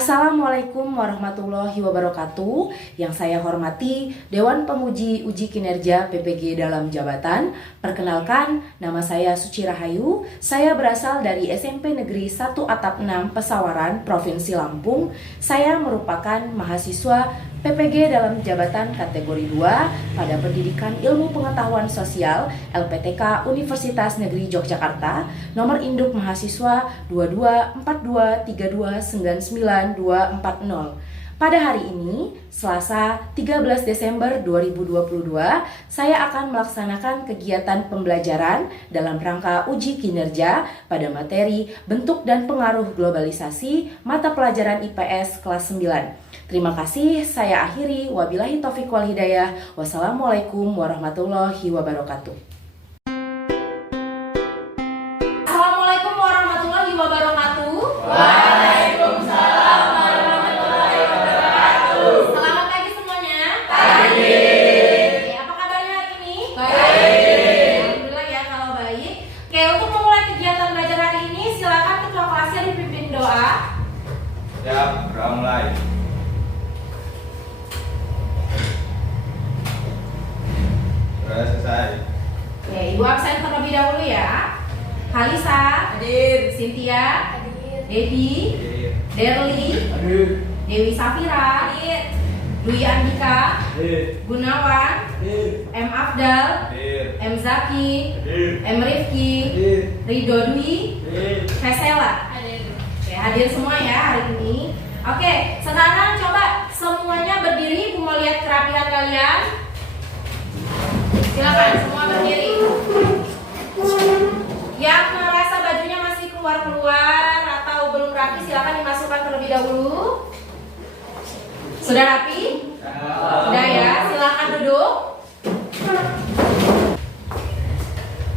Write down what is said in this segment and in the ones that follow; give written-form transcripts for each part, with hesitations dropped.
Assalamualaikum warahmatullahi wabarakatuh. Yang saya hormati Dewan Penguji Uji Kinerja PPG dalam jabatan. Perkenalkan, nama saya Suci Rahayu. Saya berasal dari SMP Negeri 1 Atap 6 Pesawaran, Provinsi Lampung. Saya merupakan mahasiswa PPG dalam jabatan kategori 2 pada Pendidikan Ilmu Pengetahuan Sosial LPTK Universitas Negeri Yogyakarta, nomor induk mahasiswa 224232994240. Pada hari ini, Selasa 13 Desember 2022, saya akan melaksanakan kegiatan pembelajaran dalam rangka uji kinerja pada materi bentuk dan pengaruh globalisasi mata pelajaran IPS kelas 9. Terima kasih, saya akhiri. Wabillahi taufiq wal hidayah. Wassalamualaikum warahmatullahi wabarakatuh. Assalamualaikum warahmatullahi wabarakatuh. Waalaikumsalam warahmatullahi wabarakatuh. Selamat pagi semuanya. Pagi. Oke, apa kabarnya hari ini? Baik. Alhamdulillah ya kalau baik. Oke, untuk memulai kegiatan belajar hari ini, silakan ketua kelasnya dipimpin doa. Siap, doa mulai. Sudah selesai. Oke, Ibu absen terlebih dahulu ya. Kalisa, Hadir. Cynthia, Hadir. Devi, Hadir. Derli, Hadir. Dewi Safira, Hadir. Dwi Andika, Hadir. Gunawan, Hadir. M. Afdal, Hadir. M. Zaki, Hadir. M. Rifki, Hadir. Ridho Dwi, Hadir. Vesela. Hadir. Oke, hadir semua ya hari ini. Oke, sekarang coba semuanya berdiri. Ibu mau lihat kerapihan kalian. Silakan semua berdiri. Yang merasa bajunya masih keluar-keluar atau belum rapi, silakan dimasukkan terlebih dahulu. Sudah rapi? Sudah ya, silakan duduk.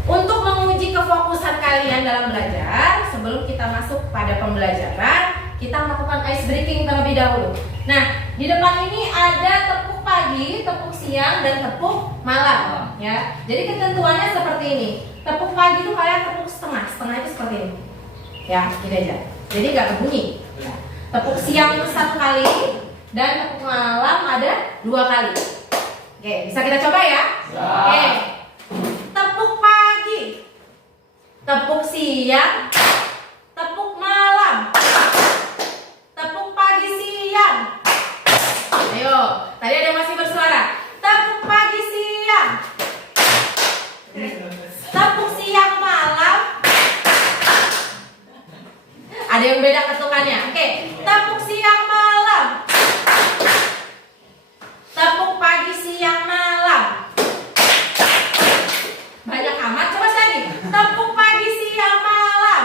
Untuk menguji kefokusan kalian dalam belajar, sebelum kita masuk pada pembelajaran, kita melakukan ice breaking terlebih dahulu. Nah, di depan ini ada tepuk pagi, tepuk siang, dan tepuk malam. Ya, jadi ketentuannya seperti ini. Tepuk pagi itu kalian tepuk setengah, setengah itu seperti ini. Ya, ini aja. Jadi nggak berbunyi. Ya. Tepuk siang itu 1 kali, dan tepuk malam ada 2 kali. Oke, bisa kita coba ya? Oke. Tepuk pagi, tepuk siang, tepuk malam, tepuk pagi siang. Ayo, tadi ada yang masih bersuara. Tepuk pagi siang, tepuk siang malam. Ada yang beda ketukannya. Oke, tepuk siang malam, tepuk pagi siang malam. Banyak amat, coba lagi. Tepuk pagi siang malam.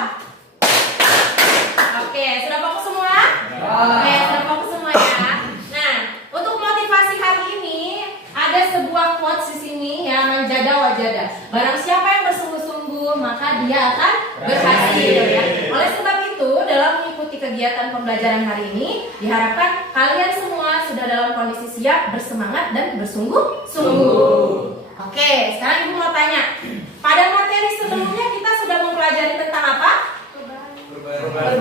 Oke, sudah fokus semua? Oke, sudah fokus semua ya. Nah, untuk motivasi hari ini ada sebuah quotes di sini ya, manjada wajada. Barang siapa yang bersungguh-sungguh maka dia akan berhasil ya. Oleh sebab itu, dalam mengikuti kegiatan pembelajaran hari ini, diharapkan kalian semua sudah dalam kondisi siap, bersemangat dan bersungguh-sungguh. Oke, sekarang Ibu mau tanya. Pada materi sebelumnya kita sudah mempelajari tentang apa? Perubahan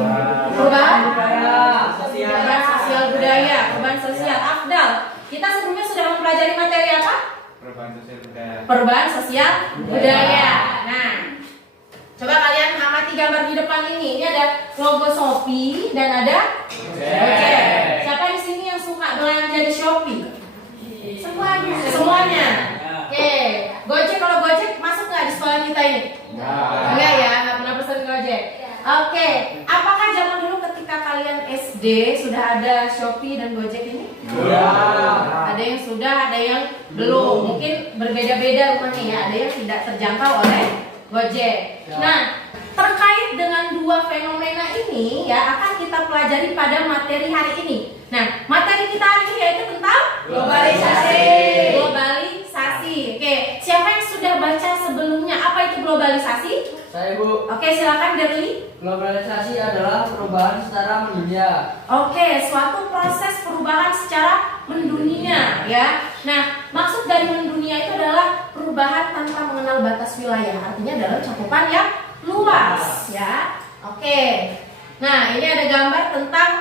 sosial budaya, perubahan sosial. Afdal, kita sebelumnya sudah mempelajari materi apa? Perubahan sosial budaya. Perubahan sosial budaya. Nah, coba kalian amati gambar di depan ini. Ini ada logo Shopee dan ada Gojek. Siapa di sini yang suka belanja di Shopee? Semuanya. Semuanya. Oke, Gojek, kalau Gojek masuk nggak di sekolah kita ini? Enggak ya, nggak pernah pesan Gojek. Oke, apakah zaman dulu ketika kalian SD sudah ada Shopee dan Gojek ini? Ada yang sudah, ada yang belum. Mungkin berbeda-beda rumahnya ya. Ada yang tidak terjangkau oleh Gojek. Nah, terkait dengan dua fenomena ini ya akan kita pelajari pada materi hari ini. Nah, materi kita hari ini yaitu tentang Globalisasi. Globalisasi. Oke, siapa yang sudah baca sebelumnya apa itu globalisasi? Saya Bu. Oke, silakan Derli. Globalisasi adalah perubahan secara mendunia. Oke, suatu proses perubahan secara mendunia ya. Nah, maksud dari mendunia itu adalah perubahan tanpa mengenal batas wilayah. Artinya dalam cakupan yang luas ya. Oke. Nah, ini ada gambar tentang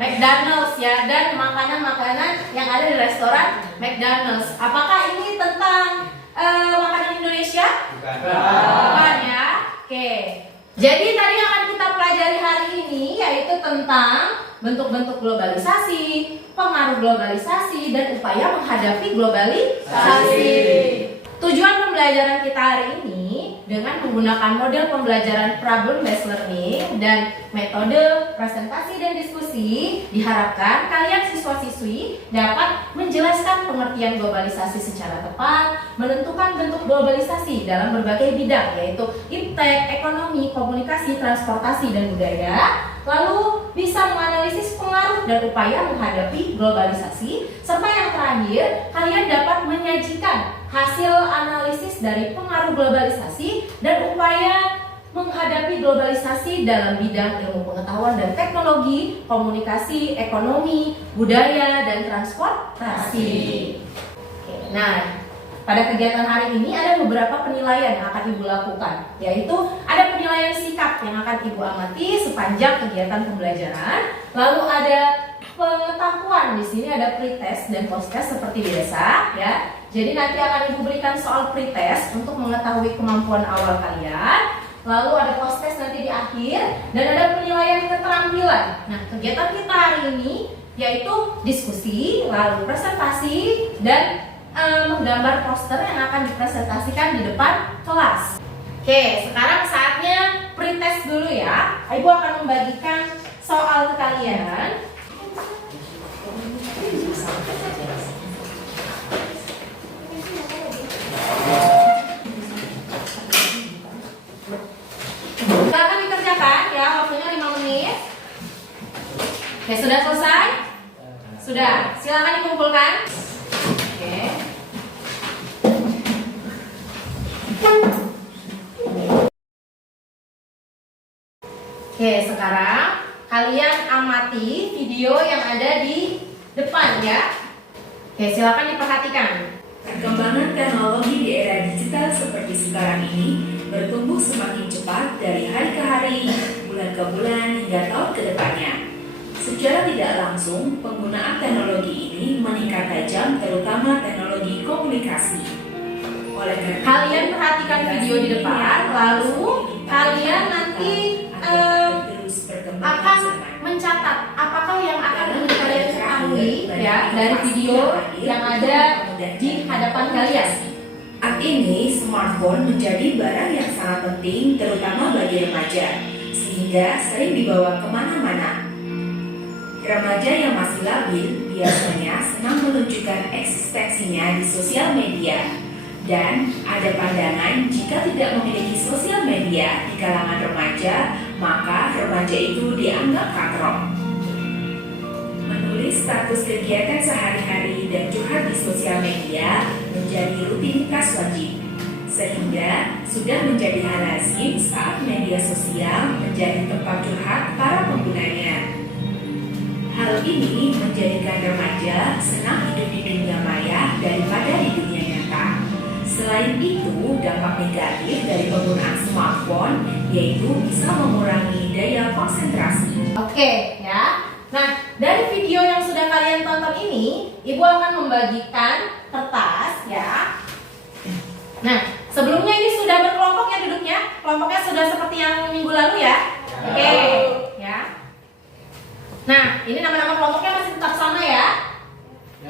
McDonald's ya, dan makanan-makanan yang ada di restoran McDonald's. Apakah ini tentang makanan Indonesia? Bukan. Bukan ya. Oke. Jadi tadi yang akan kita pelajari hari ini yaitu tentang bentuk-bentuk globalisasi, pengaruh globalisasi, dan upaya menghadapi globalisasi. Tujuan pembelajaran kita hari ini dengan menggunakan model pembelajaran problem based learning dan metode presentasi dan diskusi, diharapkan kalian siswa-siswi dapat menjelaskan pengertian globalisasi secara tepat, menentukan bentuk globalisasi dalam berbagai bidang yaitu iptek, ekonomi, komunikasi, transportasi, dan budaya, lalu bisa menganalisis pengaruh dan upaya menghadapi globalisasi, serta yang terakhir kalian dapat menyajikan hasil analisis dari pengaruh globalisasi dan upaya menghadapi globalisasi dalam bidang ilmu pengetahuan dan teknologi, komunikasi, ekonomi, budaya, dan transportasi. Oke, nah, pada kegiatan hari ini ada beberapa penilaian yang akan Ibu lakukan, yaitu ada penilaian sikap yang akan Ibu amati sepanjang kegiatan pembelajaran, lalu ada pengetahuan, di sini ada pretest dan posttest seperti biasa ya. Jadi nanti akan Ibu berikan soal pretest untuk mengetahui kemampuan awal kalian. Lalu ada posttest nanti di akhir dan ada penilaian keterampilan. Nah, kegiatan kita hari ini yaitu diskusi, lalu presentasi, dan menggambar poster yang akan dipresentasikan di depan kelas. Oke, sekarang saatnya pretest dulu ya. Ibu akan membagikan soal ke kalian. Silakan dikerjakan ya, waktunya 5 menit. Oke, sudah selesai? Sudah, silakan dikumpulkan. Oke. Oke, sekarang kalian amati video yang ada di depan ya. Oke, silakan diperhatikan. Perkembangan teknologi di era digital seperti sekarang ini bertumbuh semakin cepat dari hari ke hari, bulan ke bulan, hingga tahun ke depannya. Secara tidak langsung, penggunaan teknologi ini meningkat tajam, terutama teknologi komunikasi. Oleh karena Kalian perhatikan video di depan, lalu kalian nanti akan mencatat apakah yang akan kalian ketahui ya dari video yang ada di hadapan kalian. Saat ini, smartphone menjadi barang yang sangat penting, terutama bagi remaja, sehingga sering dibawa kemana-mana. Remaja yang masih labil biasanya senang menunjukkan eksistensinya di sosial media, dan ada pandangan jika tidak memiliki sosial media di kalangan remaja, maka remaja itu dianggap katrok. Menulis status kegiatan sehari-hari dan curhat di sosial media menjadi rutinitas wajib, sehingga sudah menjadi hal lazim saat media sosial menjadi tempat curhat para penggunanya. Hal ini menjadikan remaja senang hidup di dunia maya daripada di dunia nyata. Selain itu, dampak negatif dari penggunaan smartphone yaitu bisa mengurangi daya konsentrasi. Oke ya. Nah, dari video yang sudah kalian tonton ini, Ibu akan membagikan kertas ya. Nah, sebelumnya ini sudah berkelompok ya duduknya. Kelompoknya sudah seperti yang minggu lalu ya. Oke, ya. Nah, ini nama-nama kelompoknya masih tetap sama ya.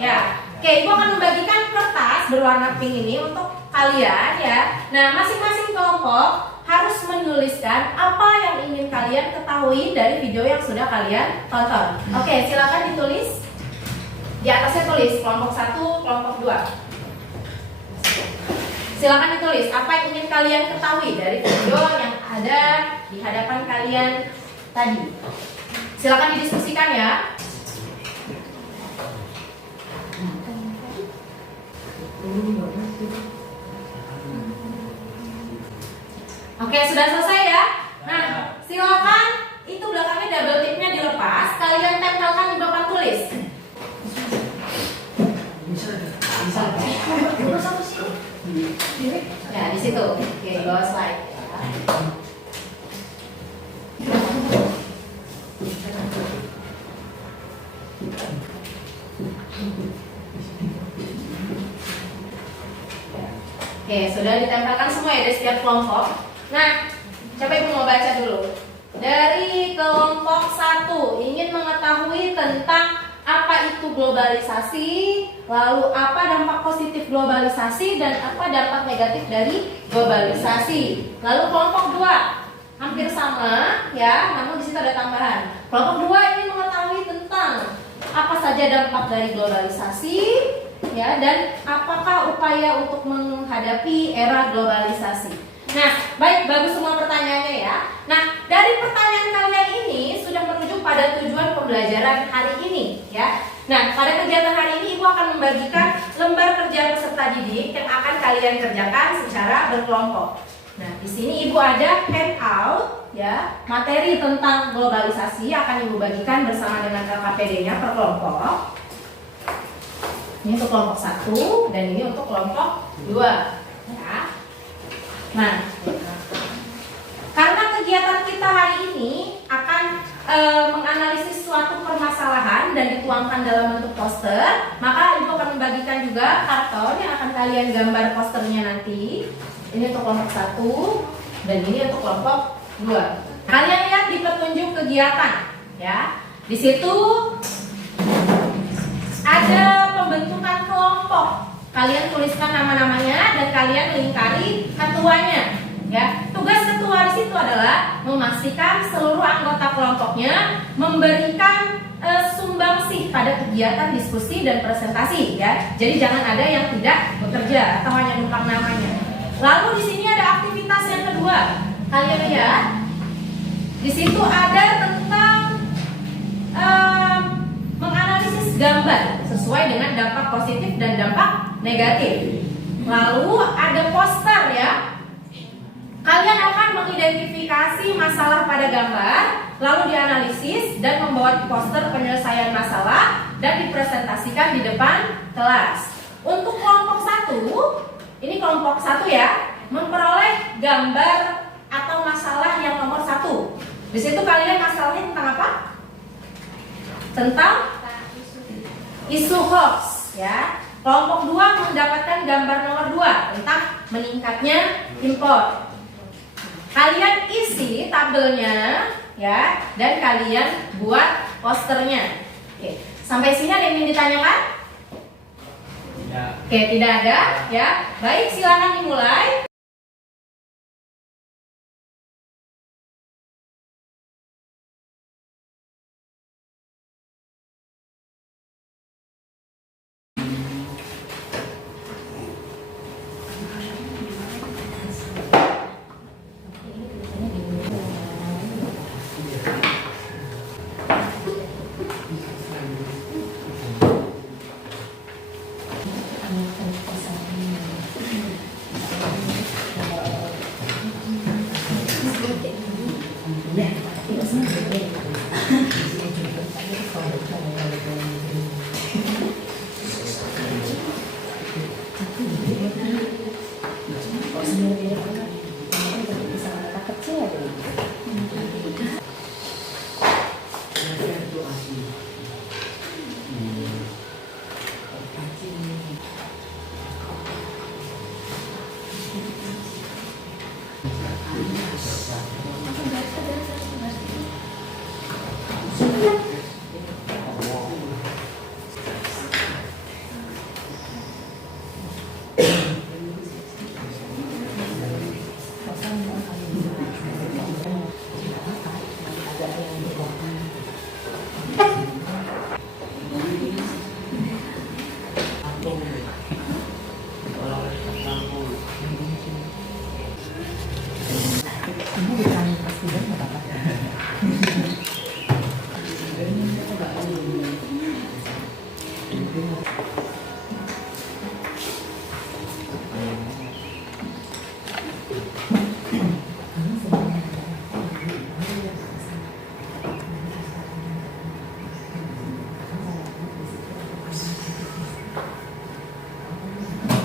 Ya. Oke, Ibu akan membagikan kertas berwarna pink ini untuk kalian ya. Nah, masing-masing kelompok harus menuliskan apa yang ingin kalian ketahui dari video yang sudah kalian tonton. Oke, silakan ditulis. Di atasnya tulis kelompok 1, kelompok 2. Silakan ditulis apa yang ingin kalian ketahui dari video yang ada di hadapan kalian tadi. Silakan didiskusikan ya. Oke, sudah selesai ya. Nah, silakan itu belakangnya double tipnya dilepas. Kalian tempelkan di papan tulis. Ya, di situ. Oke, bawah slide. Oke, sudah ditempelkan semua ya di setiap kelompok. Nah, coba Ibu mau baca dulu. Dari kelompok 1 ingin mengetahui tentang apa itu globalisasi, lalu apa dampak positif globalisasi dan apa dampak negatif dari globalisasi. Lalu kelompok 2 hampir sama ya, namun di situ ada tambahan. Kelompok 2 ingin mengetahui tentang apa saja dampak dari globalisasi ya, dan apakah upaya untuk menghadapi era globalisasi. Nah, baik, bagus semua pertanyaannya ya. Nah, dari pertanyaan kalian ini sudah menuju pada tujuan pembelajaran hari ini ya. Nah, pada kegiatan hari ini Ibu akan membagikan lembar kerja peserta didik yang akan kalian kerjakan secara berkelompok. Nah, di sini Ibu ada handout ya, materi tentang globalisasi akan Ibu bagikan bersama dengan LKPD-nya per kelompok. Ini untuk kelompok 1 dan ini untuk kelompok 2 ya. Nah, karena kegiatan kita hari ini akan menganalisis suatu permasalahan dan dituangkan dalam bentuk poster, maka Ibu akan membagikan juga karton yang akan kalian gambar posternya nanti. Ini untuk kelompok 1 dan ini untuk kelompok 2. Kalian lihat di petunjuk kegiatan ya. Di situ ada pembentukan kelompok. Kalian tuliskan nama-namanya dan kalian lingkari ketuanya. Ya, tugas ketua di situ adalah memastikan seluruh anggota kelompoknya memberikan sumbangsih pada kegiatan diskusi dan presentasi. Ya, jadi jangan ada yang tidak bekerja atau hanya numpang namanya. Lalu di sini ada aktivitas yang kedua. Kalian lihat, di situ ada tentang menganalisis gambar sesuai dengan dampak positif dan dampak negatif. Lalu ada poster ya. Kalian akan mengidentifikasi masalah pada gambar, lalu dianalisis dan membuat poster penyelesaian masalah dan dipresentasikan di depan kelas. Untuk kelompok 1, ini kelompok 1 ya, memperoleh gambar atau masalah yang nomor 1. Di situ kalian masalahnya tentang apa? Tentang isu hoax ya. Kelompok 2 mendapatkan gambar nomor 2 tentang meningkatnya impor. Kalian isi tabelnya ya, dan kalian buat posternya. Oke, sampai sini ada yang ingin ditanyakan? Oke, tidak ada ya. Baik, silakan dimulai.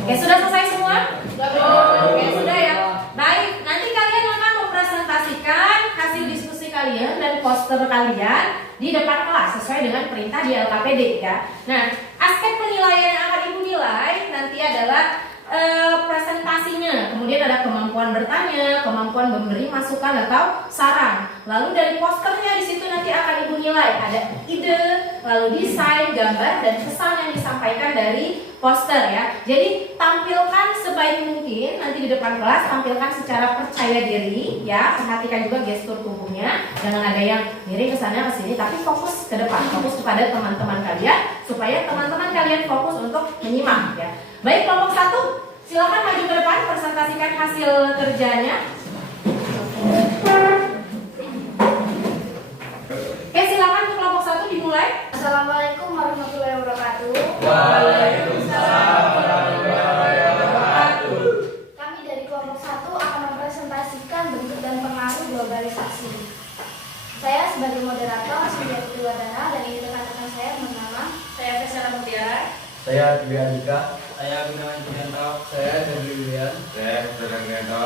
Oke, sudah selesai semua? Oke, sudah ya. Baik, nanti kalian akan mempresentasikan hasil diskusi kalian dan poster kalian di depan kelas sesuai dengan perintah di LKPD ya. Nah, aspek penilaian yang akan Ibu nilai nanti adalah presentasinya, kemudian ada kemampuan bertanya, kemampuan memberi masukan atau saran. Lalu dari posternya di situ nanti akan Ibu nilai ada ide, lalu desain, gambar dan pesan yang disampaikan dari poster ya. Jadi tampilkan sebaik mungkin nanti di depan kelas, tampilkan secara percaya diri ya. Perhatikan juga gestur tubuhnya, jangan ada yang miring ke sana ke sini, tapi fokus ke depan, fokus kepada teman-teman kalian supaya teman-teman kalian fokus untuk menyimak ya. Baik, kelompok 1, silakan maju ke depan presentasikan hasil kerjanya. Oke, silakan untuk kelompok 1 dimulai. Assalamualaikum warahmatullahi wabarakatuh. Waalaikumsalam warahmatullahi wabarakatuh. Kami dari kelompok 1 akan mempresentasikan bentuk dan pengaruh globalisasi. Saya sebagai moderator Sindia Putri-Wardana dan ini rekan-rekan saya bernama Saya Vesera Mutiara. Saya Dwi Andika. Saya Gunawan Julianto. Saya Dewi William. Saya Saudara Julianto.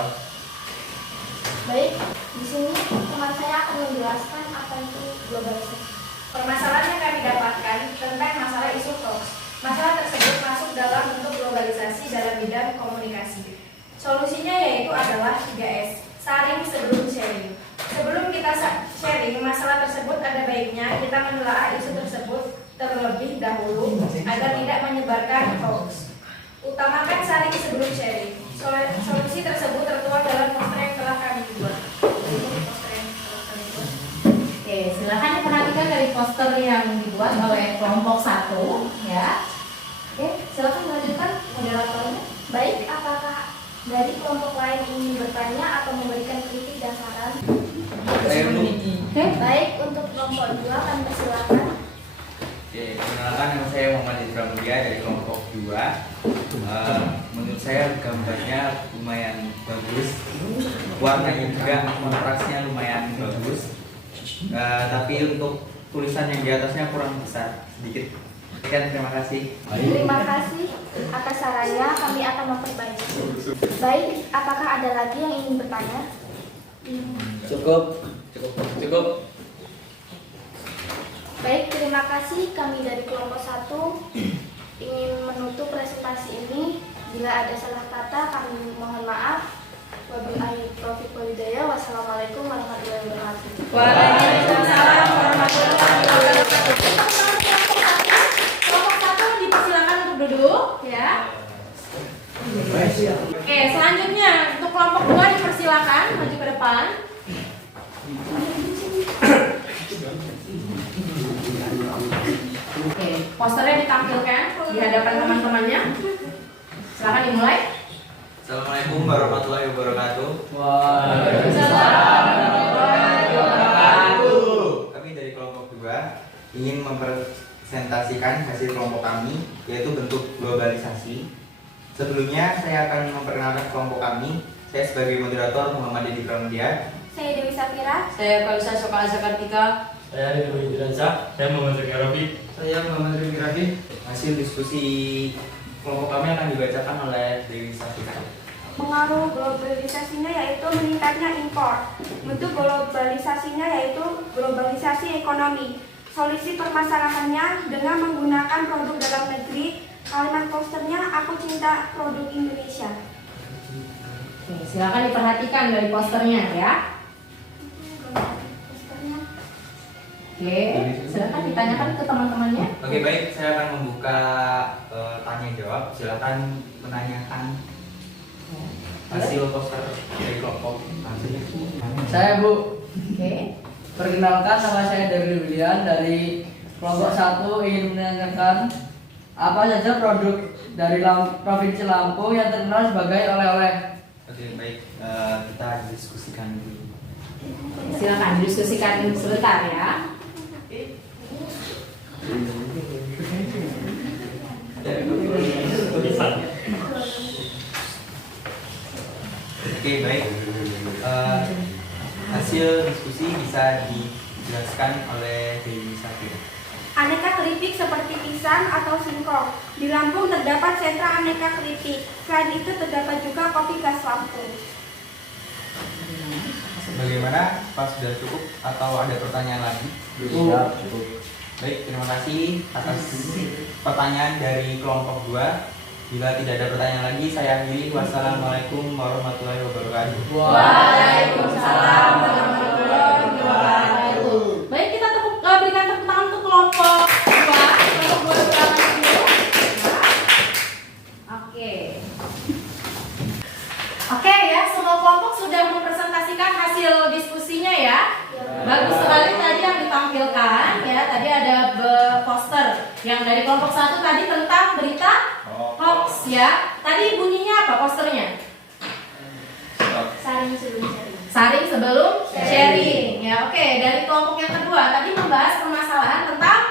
Baik, di sini teman saya akan menjelaskan apa itu globalisasi. Permasalahan yang kami dapatkan tentang masalah isu hoax. Masalah tersebut masuk dalam bentuk globalisasi dalam bidang komunikasi. Solusinya yaitu adalah 3S, saring sebelum sharing. Sebelum kita sharing masalah tersebut, ada baiknya kita menelaah isu tersebut terlebih dahulu agar tidak menyebarkan hoax. Utamakan saring sebelum sharing. Solusi tersebut tertuang dalam poster yang telah kami buat. Oke, silakan diperhatikan dari poster yang dibuat oleh kelompok 1 ya. Oke, silakan melanjutkan moderatornya. Baik, apakah dari kelompok lain ingin bertanya atau memberikan kritik dan saran? Oke. Baik, untuk kelompok 2 kami persilakan. Oke, kenalkan nama saya Muhammad Indra Mulia dari kelompok 2. Menurut saya gambarnya lumayan bagus, warnanya juga kontrasnya lumayan bagus. Tapi untuk tulisan yang di atasnya kurang besar sedikit. Sekian, terima kasih. Terima kasih atas sarannya, kami akan memperbaiki. Baik, apakah ada lagi yang ingin bertanya? Cukup. Baik, terima kasih. Kami dari kelompok 1 ingin menutup presentasi ini. Bila ada salah kata, kami mohon maaf. Wabillahi taufiq wal hidayah. Wassalamualaikum warahmatullahi wabarakatuh. Waalaikumsalam warahmatullahi wabarakatuh. Kelompok 1 dipersilakan untuk duduk ya. Oke, selanjutnya untuk kelompok 2 dipersilakan maju ke depan. Oke, posternya ditampilkan di hadapan teman-temannya. Silakan dimulai. Assalamualaikum warahmatullahi wabarakatuh. Waalaikumsalam warahmatullahi wabarakatuh. Kami dari kelompok 2 ingin mempresentasikan hasil kelompok kami, yaitu bentuk globalisasi. Sebelumnya saya akan memperkenalkan kelompok kami. Saya sebagai moderator Muhammad Deddy Pramudia. Saya Dewi Safira. Saya Kalisa Soka Azakartika. Saya Ridwan Jiransa, saya Muhammad Riki Arabi. Saya Muhammad Riki Rafi. Hasil diskusi kelompok kami akan dibacakan oleh Dewi Safira. Pengaruh globalisasinya yaitu meningkatnya impor. Bentuk globalisasinya yaitu globalisasi ekonomi. Solusi permasalahannya dengan menggunakan produk dalam negeri. Kalimat posternya, aku cinta produk Indonesia. Oke, silakan diperhatikan dari posternya ya. Posternya. Oke, silakan ditanyakan ke teman-temannya. Oke, baik, saya akan membuka tanya jawab. Silakan menanyakan hasil poster dari kelompok. Saya Bu. Oke. Perkenalkan, nama saya Dewi William dari kelompok 1 ingin menanyakan apa saja produk dari Provinsi Lampung yang terkenal sebagai oleh-oleh. Oke, baik, kita diskusikan dulu. Silakan diskusikan sebentar ya. Oke, baik. Hasil diskusi bisa dijelaskan oleh Dewi Safira. Aneka keripik seperti pisang atau singkong. Di Lampung terdapat sentra aneka keripik. Selain itu terdapat juga kopi khas Lampung. Bagaimana? Pas sudah cukup atau ada pertanyaan lagi? Baik, terima kasih atas pertanyaan dari kelompok 2. Bila tidak ada pertanyaan lagi, saya akhiri. Wassalamualaikum warahmatullahi wabarakatuh. Waalaikumsalam warahmatullahi wabarakatuh. Baik, kita berikan tepuk tangan untuk kelompok 2. Kelompok 2 berangkat dulu. Ya. Oke ya, semua kelompok sudah mempresentasikan hasil diskusinya ya. Bagus sekali tadi yang ditampilkan ya. Tadi ada poster yang dari kelompok 1 tadi tentang berita hoax ya. Tadi bunyinya apa posternya? Saring sebelum sharing. Saring sebelum sharing ya. Oke, dari kelompok yang kedua tadi membahas permasalahan tentang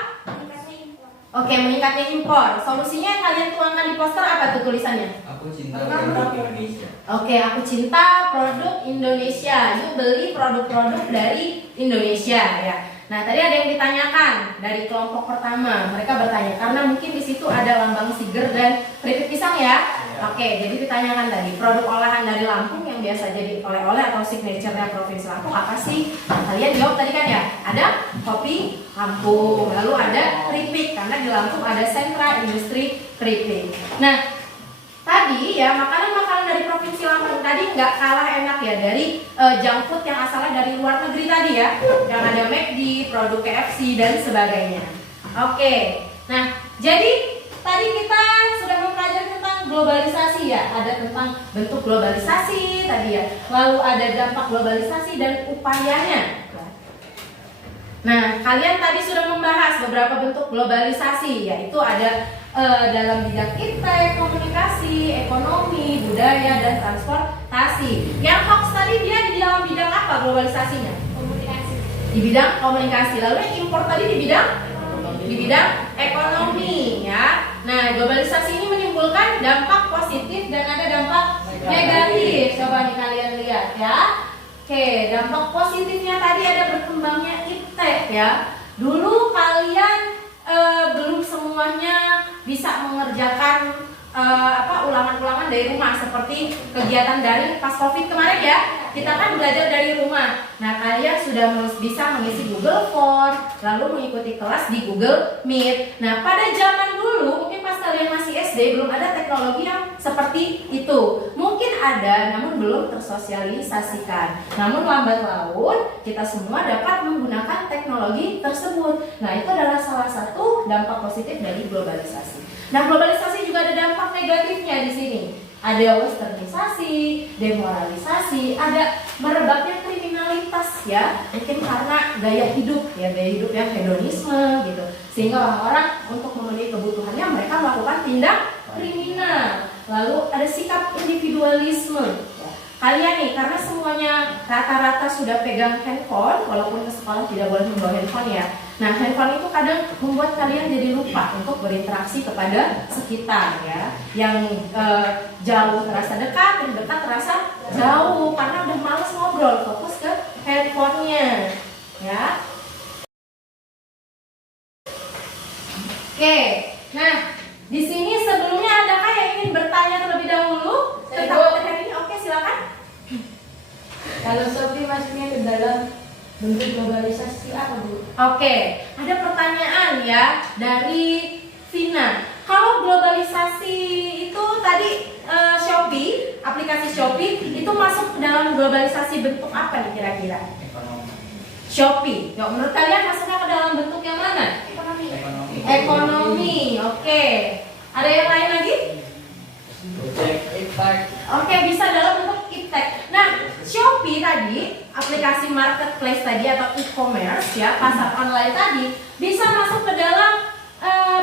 meningkatnya impor. Solusinya yang kalian tuangkan di poster apa tuh tulisannya? Aku cinta produk Indonesia. Oke, aku cinta produk Indonesia. Yuk beli produk-produk dari Indonesia ya. Nah, tadi ada yang ditanyakan dari kelompok pertama. Mereka bertanya karena mungkin di situ ada lambang siger dan keripik pisang ya. Oke, jadi ditanyakan tadi produk olahan dari Lampung yang biasa jadi oleh-oleh atau signature-nya Provinsi Lampung apa sih? Kalian jawab tadi kan ya. Ada kopi Lampung, lalu ada keripik karena di Lampung ada sentra industri keripik. Nah, tadi ya makanan-makanan dari Provinsi Lampung tadi nggak kalah enak ya dari junk food yang asalnya dari luar negeri tadi ya, yang ada McD, produk KFC dan sebagainya. Oke, nah jadi tadi kita sudah mempelajari tentang globalisasi ya, ada tentang bentuk globalisasi tadi ya, lalu ada dampak globalisasi dan upayanya. Nah, kalian tadi sudah membahas beberapa bentuk globalisasi, yaitu ada dalam bidang iptek, komunikasi, ekonomi, budaya, dan transportasi. Yang hoax tadi dia di dalam bidang apa globalisasinya? Komunikasi. Di bidang komunikasi. Lalu yang impor tadi di bidang ekonomi ya. Nah, globalisasi ini menimbulkan dampak positif dan ada dampak negatif. Coba nih kalian lihat ya. Oke, dampak positifnya tadi ada berkembangnya iptek ya. Dulu kalian belum semuanya bisa mengerjakan ulangan-ulangan dari rumah seperti kegiatan daring pas Covid kemarin ya. Kita kan belajar dari rumah. Nah, kalian sudah bisa mengisi Google Form, lalu mengikuti kelas di Google Meet. Nah, pada zaman dulu mungkin pas kalian masih SD belum ada teknologi yang seperti itu. Mungkin ada namun belum tersosialisasikan. Namun lambat laun kita semua dapat menggunakan teknologi tersebut. Nah, itu adalah salah satu dampak positif dari globalisasi. Nah, globalisasi juga ada dampak negatifnya di sini. Ada westernisasi, demoralisasi, ada merebaknya kriminalitas ya. Mungkin karena gaya hidup yang hedonisme gitu. Sehingga orang-orang untuk memenuhi kebutuhannya mereka melakukan tindak kriminal. Lalu ada sikap individualisme ya. Kalian nih karena semuanya rata-rata sudah pegang handphone, walaupun ke sekolah tidak boleh membawa handphone ya. Nah, handphone itu kadang membuat kalian jadi lupa untuk berinteraksi kepada sekitar ya. Yang jauh terasa dekat, yang dekat terasa jauh karena udah males ngobrol, fokus ke handphonenya ya. Oke, nah di sini sebelumnya adakah yang ingin bertanya terlebih dahulu tentang materi ini? Oke, silakan. Kalau Sophie masuknya ke dalam bentuk globalisasi apa Bu? Oke, ada pertanyaan ya dari Vina. Kalau globalisasi itu tadi Shopee, aplikasi Shopee itu masuk ke dalam globalisasi bentuk apa nih kira-kira? Ekonomi. Shopee. Ya, menurut kalian masuknya ke dalam bentuk yang mana? Ekonomi. Oke. Ada yang lain lagi? Oke, bisa dalam bentuk iptek. Nah, Shopee tadi, aplikasi marketplace tadi atau e-commerce ya, pasar online tadi bisa masuk ke dalam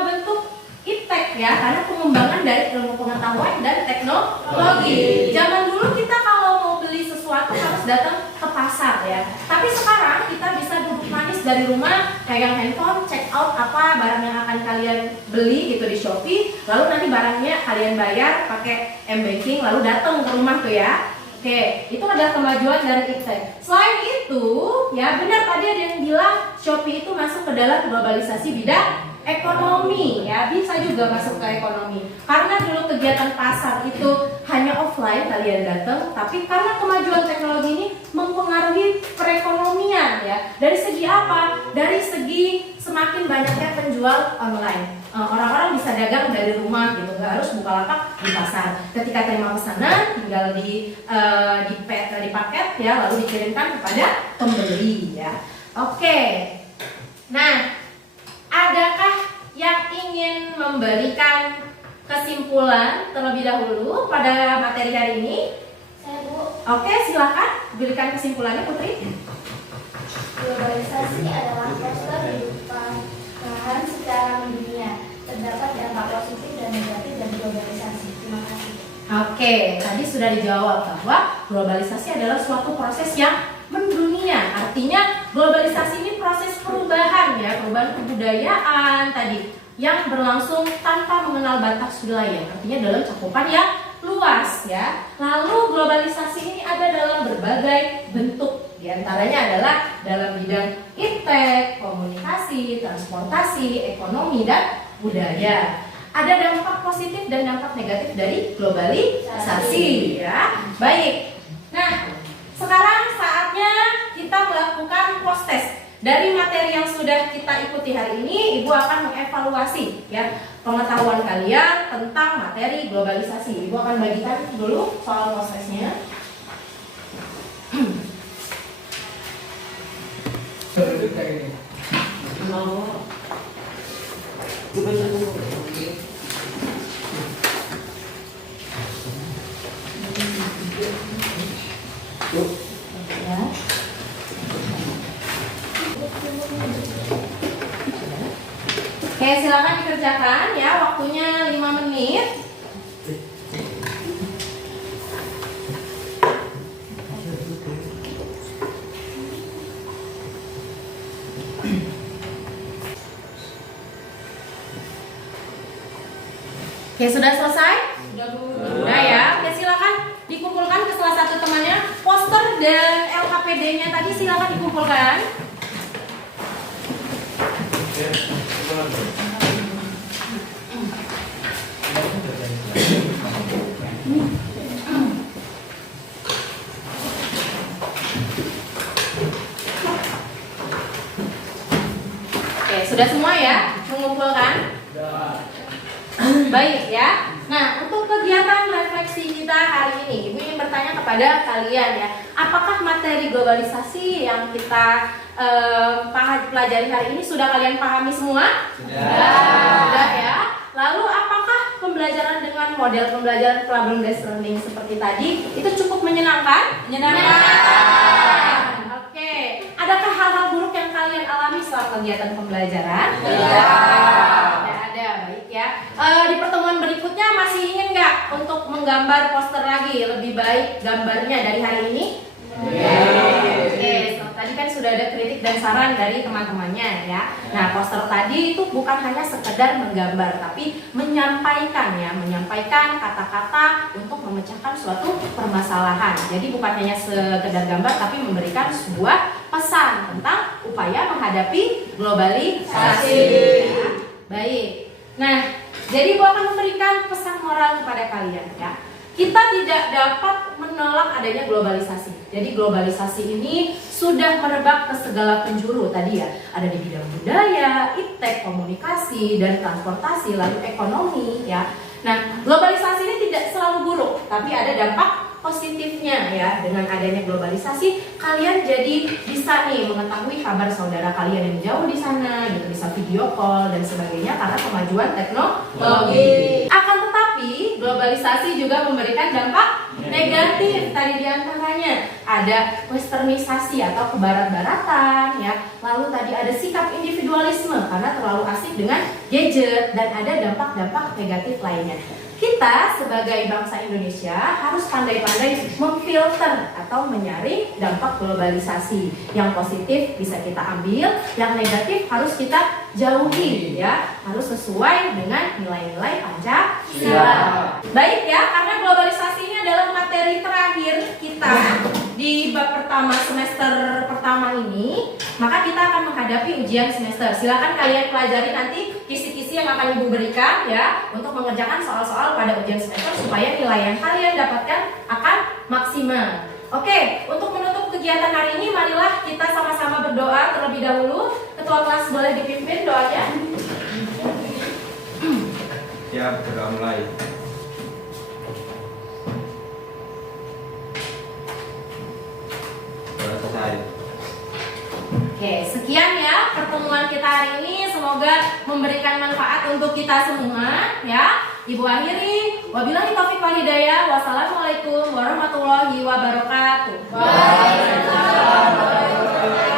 bentuk iptek ya, karena pengembangan dari ilmu pengetahuan dan teknologi. Zaman dulu kita kalau mau beli sesuatu harus datang ke pasar ya. Tapi sekarang kita bisa duduk manis dari rumah, pegang handphone, check out apa barang yang akan kalian beli gitu di Shopee, lalu nanti barangnya kalian bayar pakai m-banking lalu datang ke rumah tuh ya. Oke, itu adalah kemajuan dari iptek. Selain itu, ya benar tadi ada yang bilang Shopee itu masuk ke dalam globalisasi bidang ekonomi ya, bisa juga masuk ke ekonomi. Karena dulu kegiatan pasar itu hanya offline kalian datang, tapi karena kemajuan teknologi ini mempengaruhi perekonomian ya. Dari segi apa? Dari segi semakin banyaknya penjual online. orang-orang bisa dagang dari rumah gitu, nggak harus bukalapak di pasar. Ketika terima pesanan tinggal dipaket ya, lalu dikirimkan kepada pembeli ya. Oke. Nah, adakah yang ingin memberikan kesimpulan terlebih dahulu pada materi hari ini? Saya Bu, Oke, silakan berikan kesimpulannya Putri. globalisasi adalah proses perubahan secara mendunia. Terdapat dampak positif dan negatif dari globalisasi. Terima kasih. Oke, tadi sudah dijawab bahwa globalisasi adalah suatu proses yang mendunia. Artinya globalisasi ini proses perubahan ya, perubahan kebudayaan tadi yang berlangsung tanpa mengenal batas wilayah. Artinya dalam cakupan yang luas ya. Lalu globalisasi ini ada dalam berbagai bentuk. Di antaranya adalah dalam bidang iptek, komunikasi, transportasi, ekonomi dan budaya. Ada dampak positif dan dampak negatif dari globalisasi ya. Baik. Nah, sekarang saatnya kita melakukan post test. Dari materi yang sudah kita ikuti hari ini, Ibu akan mengevaluasi ya pengetahuan kalian tentang materi globalisasi. Ibu akan bagikan dulu soal post testnya. Oke, silakan dikerjakan ya, waktunya 5 menit. Oke, sudah selesai? Sudah ya. Oke, silakan dikumpulkan ke salah satu temannya. Poster dan LKPD-nya tadi silakan dikumpulkan. Oke, sudah semua ya mengumpulkan? Baik ya. Nah, untuk kegiatan refleksi kita hari ini, Ibu ingin bertanya kepada kalian ya, apakah materi globalisasi yang kita pelajari hari ini sudah kalian pahami semua? Sudah ya. Lalu apakah pembelajaran dengan model pembelajaran problem based learning seperti tadi itu cukup menyenangkan? Menyenangkan. Oke. Adakah hal-hal buruk yang kalian alami selama kegiatan pembelajaran? Tidak ada. Baik ya. Di pertemuan berikutnya masih ingin nggak untuk menggambar poster lagi? Lebih baik gambarnya dari hari ini? Oke, tadi kan sudah ada kritik dan saran dari teman-temannya ya. Nah, poster tadi itu bukan hanya sekedar menggambar, tapi menyampaikan kata-kata untuk memecahkan suatu permasalahan. Jadi bukan hanya sekedar gambar, tapi memberikan sebuah pesan tentang upaya menghadapi globalisasi. Ya. Baik. Nah, jadi Ibu akan memberikan pesan moral kepada kalian ya. Kita tidak dapat menolak adanya globalisasi. Jadi globalisasi ini sudah merebak ke segala penjuru tadi ya. Ada di bidang budaya, iptek, komunikasi, dan transportasi, lalu ekonomi ya. Nah, globalisasi ini tidak selalu buruk, tapi ada dampak positifnya ya. Dengan adanya globalisasi, kalian jadi bisa nih mengetahui kabar saudara kalian yang jauh di sana, gitu, bisa video call dan sebagainya karena kemajuan teknologi. Akan tetapi, globalisasi juga memberikan dampak negatif. Tadi diantaranya ada westernisasi atau kebarat-baratan ya. Lalu tadi ada sikap individualisme karena terlalu asik dengan gadget, dan ada dampak-dampak negatif lainnya. Kita sebagai bangsa Indonesia harus pandai-pandai memfilter atau menyaring dampak globalisasi. Yang positif bisa kita ambil, yang negatif harus kita jauhi ya. Harus sesuai dengan nilai-nilai Pancasila. Baik ya, karena globalisasi ini adalah materi terakhir kita di bab pertama semester pertama ini, maka kita akan menghadapi ujian semester. Silakan kalian pelajari nanti kisi-kisi yang akan Ibu berikan ya untuk mengerjakan soal-soal pada ujian semester supaya nilai yang kalian dapatkan akan maksimal. Oke, untuk menutup kegiatan hari ini, marilah kita sama-sama berdoa terlebih dahulu. Ketua kelas boleh dipimpin doanya. Siap, sudah mulai. Sudah selesai. Oke, sekian ya pertemuan kita hari ini. Semoga memberikan manfaat untuk kita semua ya. Ibu akhiri, wabillahi taufiq wal hidayah. Wassalamualaikum warahmatullahi wabarakatuh. Waalaikumsalam warahmatullahi wabarakatuh.